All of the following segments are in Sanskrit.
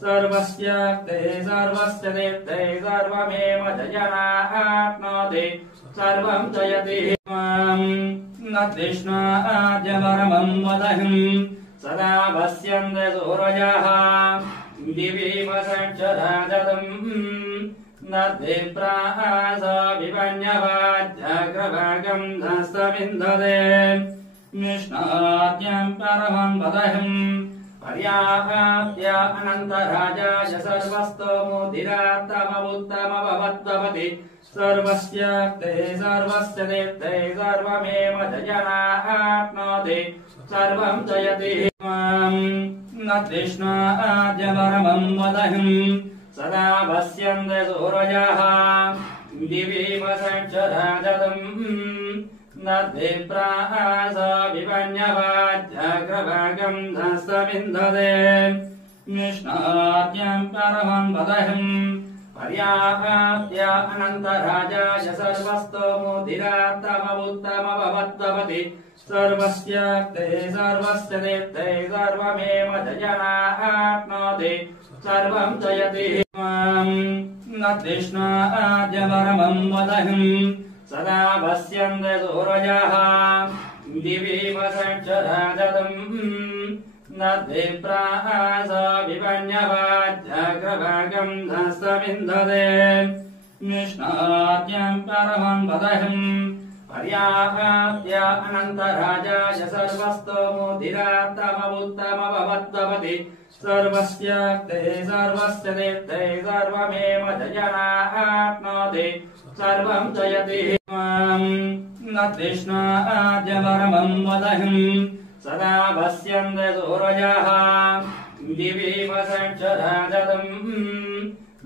सर्वस्याक्ते सर्वस्य दीप्ते सर्वमेव जनाप्नोति सर्वं जयति न तृष्णाद्यपरमं वदहिं सदा पश्यन्ते सूरजः दिवि वसञ्चराजतम् न विप्रास विपन्यवाज्जाग्रभागं धस्तविन्दते निष्णाद्यं परमं वदहिं पर्याप्य अनन्तराजाय सर्वस्तोमुदिरात्तमवुत्तमभवद्भवति सर्वस्याक्ते सर्वस्य दीप्ते सर्वमेव जनाप्नोति सर्वं जयति न तृष्णाद्यपरमं वदहिं सदा पश्यन्ते सूरजः दिवि वसञ्चराजतम् न विप्रास विपन्यवाज्जाग्रभागं धस्तविन्दते निष्णाद्यं परमं वदहिं पर्याप्य अनन्तराजाय सर्वस्तोमुदिरात्तमवुत्तमभवद्भवति सर्वस्याक्ते सर्वस्य दीप्ते सर्वमेव जनाप्नोति सर्वं जयति न तृष्णाद्यपरमं वदहिं सदा पश्यन्ते सूरजः दिवि वसञ्चराजतम् न विप्रास विपन्यवाज्जाग्रभागं धस्तविन्दते निष्णाद्यं परमं वदहिं पर्याप्य अनन्तराजाय सर्वस्तोमुदिरात्तमवुत्तमभवद्भवति सर्वस्याक्ते सर्वस्य दीप्ते सर्वमेव जनाप्नोति सर्वं जयति न तृष्णाद्यपरमं वदहिं सदा पश्यन्ते सूरजः दिवि वसञ्चराजतम्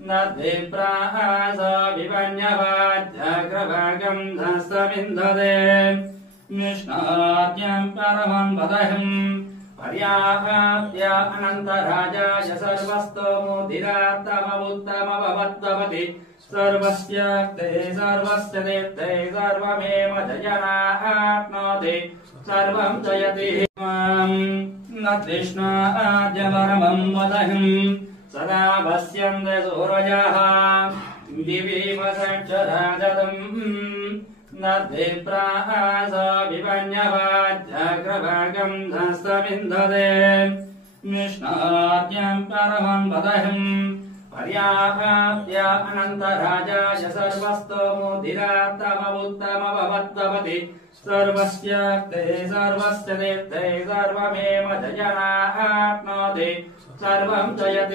न विप्रास विपन्यवाज्जाग्रभागं धस्तविन्दते निष्णाद्यं परमं वदहिं पर्याप्य अनन्तराजाय सर्वस्तोमुदिरात्तमवुत्तमभवद्भवति सर्वस्याक्ते सर्वस्य दीप्ते सर्वमेव जनाप्नोति सर्वं जयति न तृष्णाद्यपरमं वदहिं सदा पश्यन्ते सूरजः दिवि वसञ्चराजतम् न विप्रास विपन्यवाज्जाग्रभागं धस्तविन्दते निष्णाद्यं परमं वदहिं पर्याप्य अनन्तराजाय सर्वस्तोमुदिरात्तमवुत्तमभवद्भवति सर्वस्याक्ते सर्वस्य दीप्ते सर्वमेव जनाप्नोति सर्वं जयति